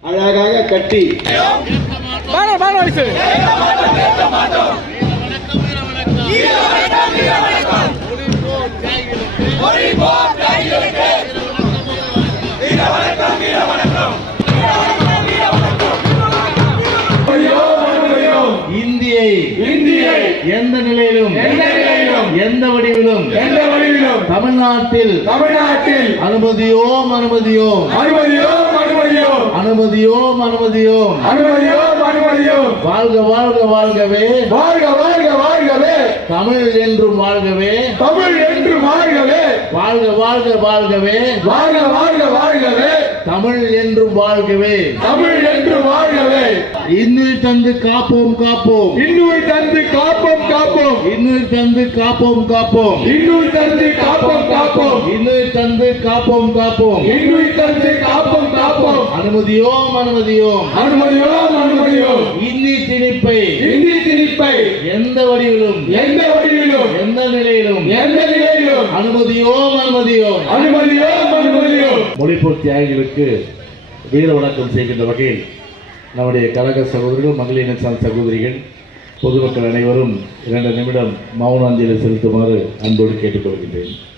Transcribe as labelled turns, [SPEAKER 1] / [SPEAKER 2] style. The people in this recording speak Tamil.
[SPEAKER 1] அழகாக கட்டி இந்தியை எந்த நிலையிலும் எந்த வடிவிலும் தமிழ்நாட்டில் அனுமதியோம் வாழ்க வாழ்க வாழ்கவே தமிழ் என்றும் வாழ்கவே வாழ்க வாழ்க வாழ்கவே தமிழ் என்றும் வாழ்கவே இன்னுயிர் தந்து காப்போம் இன்னுயிர் தந்து காப்போம் அனுமதியோம் இந்தி திணிப்பை எந்த வடிவிலும் எந்த நிலையிலும் அனுமதியோம் மொழிப்போர் தியாகிகளுக்கு வீர வணக்கம் செய்கின்ற வகையில் நம்முடைய கழக சகோதரர்கள், மகளிர் சகோதரிகள், பொதுமக்கள் அனைவரும் 2 நிமிடம் மௌன அஞ்சலி செலுத்துமாறு அன்போடு கேட்டுக்கொள்கின்றேன்.